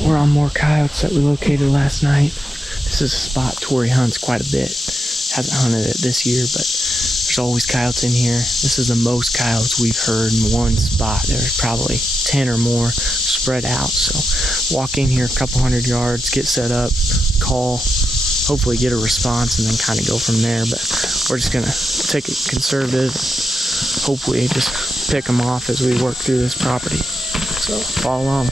Alright, we're on more coyotes that we located last night. This is a spot Tori hunts quite a bit. Hasn't hunted it this year, but there's always coyotes in here. This is the most coyotes we've heard in one spot. There's probably 10 or more spread out. So walk in here a couple hundred yards, get set up, call, hopefully get a response, and then kind of go from there. But we're just going to take it conservative, hopefully just pick them off as we work through this property. So follow along.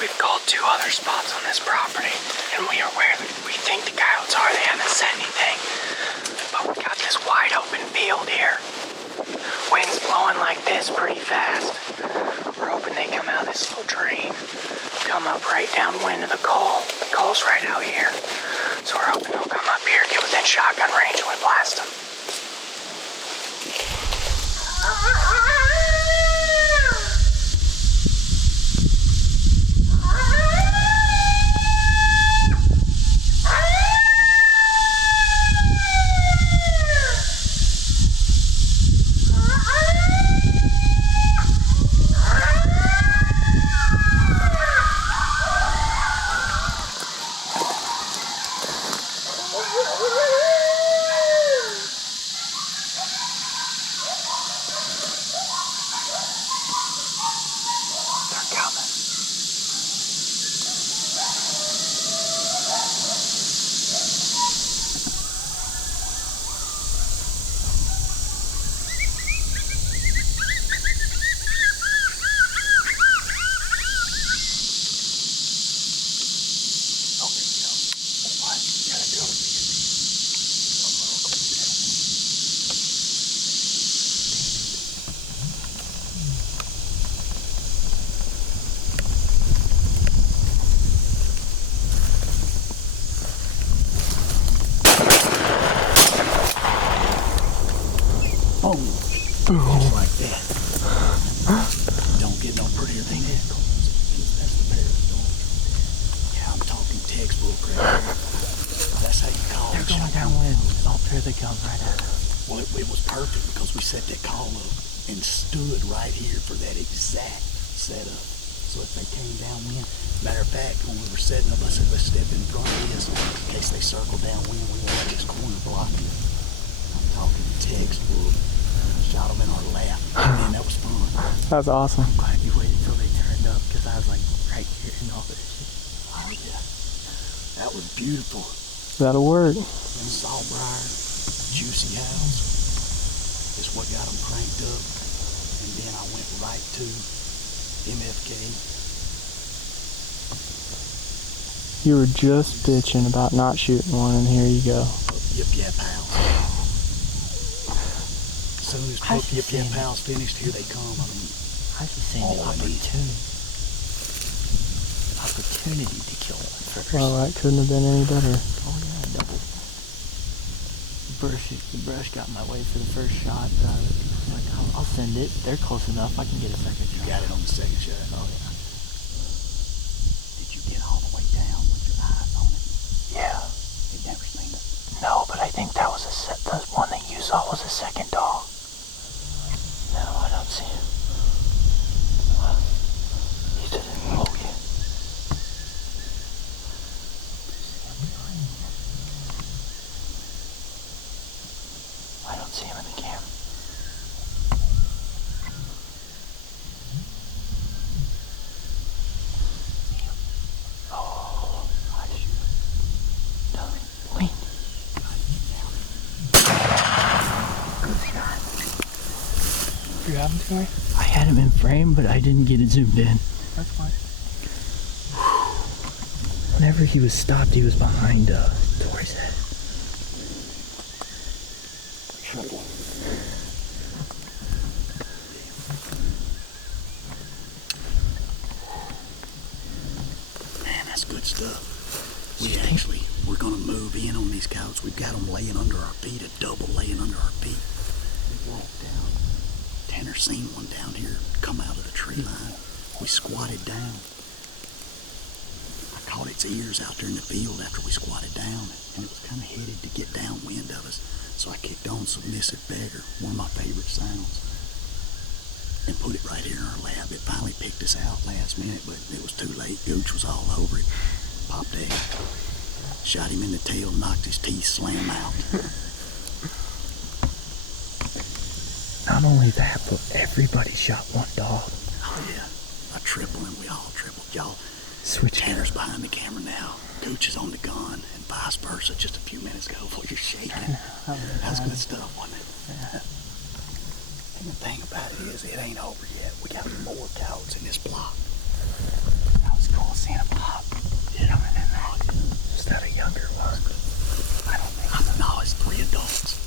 We've called 2 other spots on this property, and we are where we think the coyotes are. They haven't said anything, but we got this wide open field here. Wind's blowing like this pretty fast. We're hoping they come out of this little drain, come up right downwind of the call. The call's right out here, so we're hoping they'll come up here, get within shotgun range, and we blast them. Just like that. Don't get no prettier than that. That's the parrot. Yeah, I'm talking textbook right here. That's how you call it. They're going downwind. Oh, there they come right at us. Well, it was perfect because we set that call up and stood right here for that exact setup. So if they came downwind, matter of fact, when we were setting up, I said, let's step in front of this in case they circle downwind. We want this corner blocking. I'm talking textbook. Shot them in our lap. Man, that was fun. That was awesome. I'm glad you waited till they turned up because I was like right here and all this shit. Oh yeah. That was beautiful. That'll work. And salt briar, juicy howls is what got them cranked up. And then I went right to MFK. You were just bitching about not shooting one, and here you go. YipYap Howls. As soon as Pup YipYap Howls finished, here they come. I mean, I was saying the opportunity to kill one first. Well, that couldn't have been any better. Oh yeah, double. The brush got in my way for the first shot. Like, I'll send it. They're close enough. I can get a second shot. You got it on the second shot. Oh yeah. Did you get all the way down with your eyes on it? Yeah. You've never seen it? No, but I think that was the one that you saw was a second dog. No, I don't see him. He didn't. Oh, yeah. I don't see him in the camera. Oh, I shoot. No, wait. You have him to me? I had him in frame, but I didn't get it zoomed in. That's fine. Whenever he was stopped, he was behind Tori's head. Triple. That's good stuff. We're gonna move in on these coyotes. We've got them laying under our feet, a double laying under our feet. We walked down. Tanner seen one down here come out of the tree line. We squatted down. I caught its ears out there in the field after we squatted down, and it was kind of headed to get downwind of us. So I kicked on Submissive Beggar, one of my favorite sounds, and put it right here in our lap. It finally picked us out last minute, but it was too late. Gooch was all over it. Popped egg. Shot him in the tail, knocked his teeth slam out. Not only that, but everybody shot one dog. Oh yeah, a triple, and we all tripled. Y'all, Switch. Tanner's behind the camera now. Gooch is on the gun, and vice versa. Just a few minutes ago, before you're shaking. That's good stuff, wasn't it? Yeah. And the thing about it is, it ain't over yet. We got more coyotes in this block. That was cool seeing a pop. Yeah. Coming in there. Is that a younger one? I don't think so. No, it's 3 adults.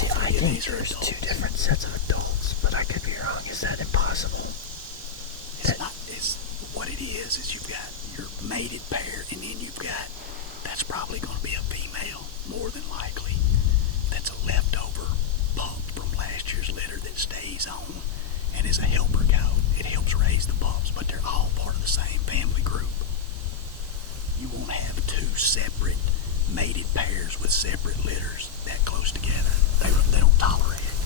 See, All I 3 of think these are there's adults. 2 different sets of adults, but I could be wrong. Is that impossible? It's not. It's what it is you've got your mated pair, and then you've got, that's probably going to be a female, more than likely. That's a leftover pup from last year's litter that stays on and is a helper cow. It helps raise the pups, but they're all part of the same family group. You won't have 2 separate mated pairs with separate litters that close together. They don't tolerate it.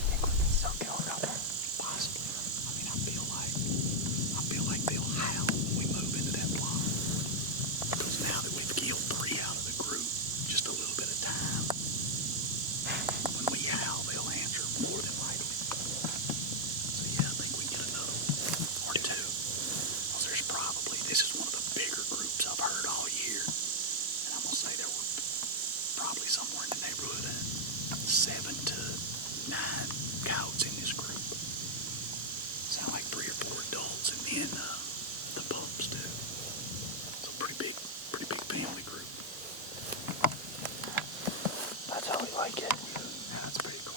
I think we can still kill a couple. Possibly. I mean, I feel like they'll howl when we move into that block. Because now that we've killed 3 out of the group, just a little bit of time, when we howl, they'll answer more than likely. So yeah, I think we get another one or 2. Because there's probably, this is one of the bigger groups I've heard all year. And I'm going to say there were probably somewhere in the neighborhood of 7 to 9 coyotes in this group. Sound like 3 or 4 adults, and then the pups too. So pretty big family group. That's how we like it. Yeah, that's pretty cool.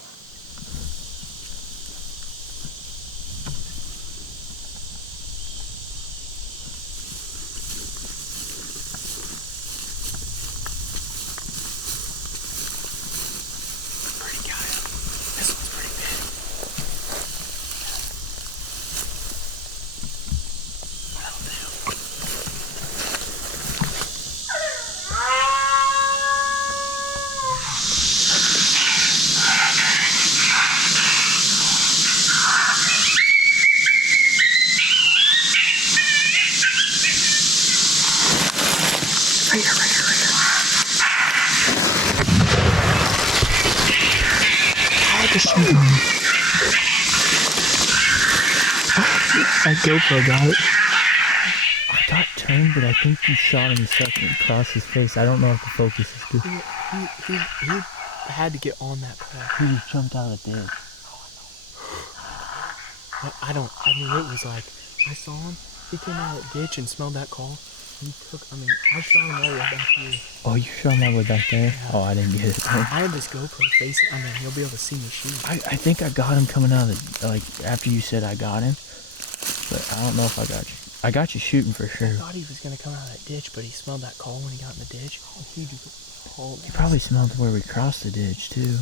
Pretty coyote. This one's pretty big. That'll do. Right here. I just shoot him. My GoPro got it. I got turned, but I think you shot him a second across his face. I don't know if the focus is good. He had to get on that call. He just jumped out of the ditch. I mean, it was like, I saw him, he came out of that ditch and smelled that call. I shot him all the way back here. Oh, you shot him all the way back there? Yeah. Oh, I didn't get it. I have this GoPro face, you'll be able to see me shoot. I think I got him coming out of the, like, after you said I got him. But I don't know if I got you. I got you shooting for sure. I thought he was going to come out of that ditch, but he smelled that call when he got in the ditch. He probably smelled where we crossed the ditch, too.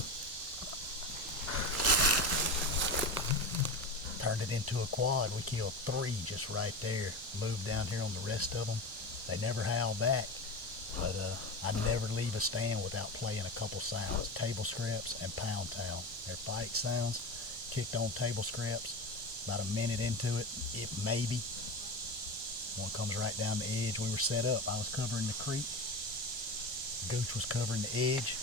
Turned it into a quad. We killed 3 just right there. Moved down here on the rest of them. They never howl back, but I never leave a stand without playing a couple sounds. Table scraps and pound town. They're fight sounds. Kicked on table scraps. About a minute into it, maybe. One comes right down the edge. We were set up. I was covering the creek. Gooch was covering the edge.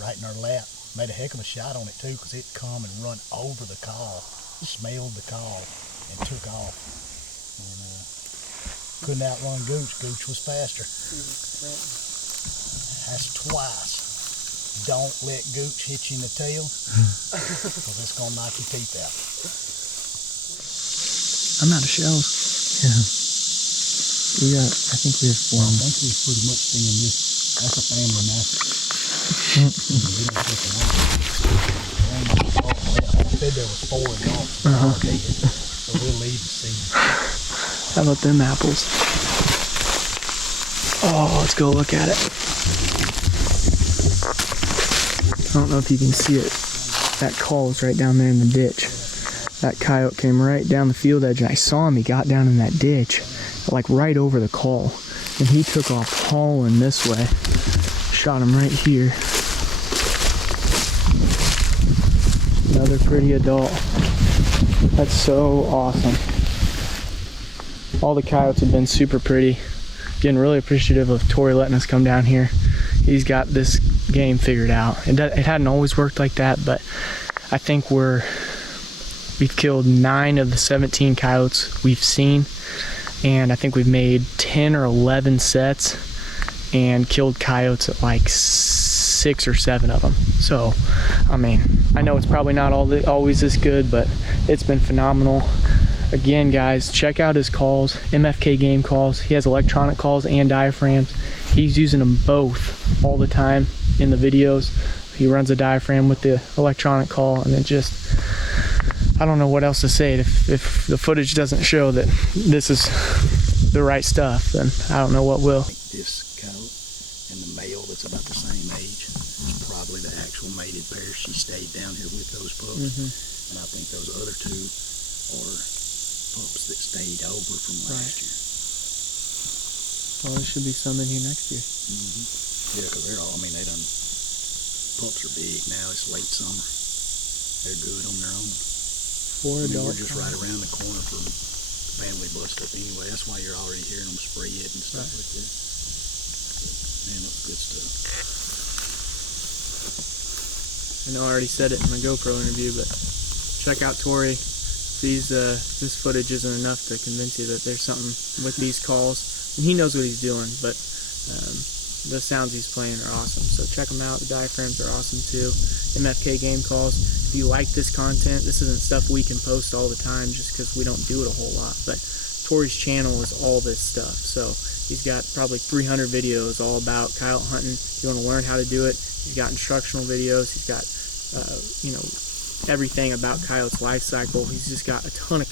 Right in our lap. Made a heck of a shot on it too, because it come and run over the call. Smelled the call and took off. And couldn't outrun Gooch. Gooch was faster. That's twice. Don't let Gooch hit you in the tail, because it's going to knock your teeth out. I'm out of shells. Yeah. I think we have Well, one. I think we're pretty much seeing this. That's a family massacre. We don't take them out. I said there was 4 adults. Uh-huh. So we'll leave the scene. How about them apples? Oh, let's go look at it. I don't know if you can see it. That call is right down there in the ditch. That coyote came right down the field edge, and I saw him. He got down in that ditch, like right over the call. And he took off hauling this way. Shot him right here. Another pretty adult. That's so awesome. All the coyotes have been super pretty. Again, really appreciative of Tori letting us come down here. He's got this game figured out. It hadn't always worked like that, but I think we've killed 9 of the 17 coyotes we've seen, and I think we've made 10 or 11 sets and killed coyotes at like 6 or 7 of them. So, I mean, I know it's probably not always this good, but it's been phenomenal. Again, guys, check out his calls, MFK game calls. He has electronic calls and diaphragms. He's using them both all the time in the videos. He runs a diaphragm with the electronic call, and it just, I don't know what else to say. If the footage doesn't show that this is the right stuff, then I don't know what will. This coyote and the male that's about the same age is probably the actual mated pair. She stayed down here with those pups, and I think those other 2 are pups that stayed over from last year. Well, there should be some in here next year. Yeah, because they're all, I mean, pups are big now. It's late summer. They're good on their own. 4 adults. We're just right around the corner from the family bust up anyway. That's why you're already hearing them spray it and stuff like that. Man, that's good stuff. I know I already said it in my GoPro interview, but check out Tori. This footage isn't enough to convince you that there's something with these calls. And he knows what he's doing, but the sounds he's playing are awesome. So check them out. The diaphragms are awesome too. MFK game calls. If you like this content, this isn't stuff we can post all the time just because we don't do it a whole lot. But Tori's channel is all this stuff. So he's got probably 300 videos all about coyote hunting. If you want to learn how to do it, he's got instructional videos. He's got, everything about coyotes' life cycle. He's just got a ton of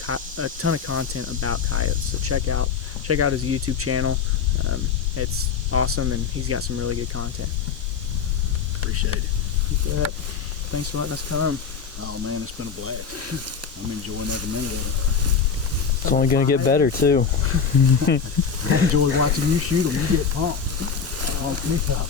content about coyotes. So check out his YouTube channel. It's awesome, and he's got some really good content. Appreciate it. You bet. Thanks for letting us come. Oh man, it's been a blast. I'm enjoying every minute of it. It's only gonna get better too. I enjoy watching you shoot them. You get pumped. Pump me up.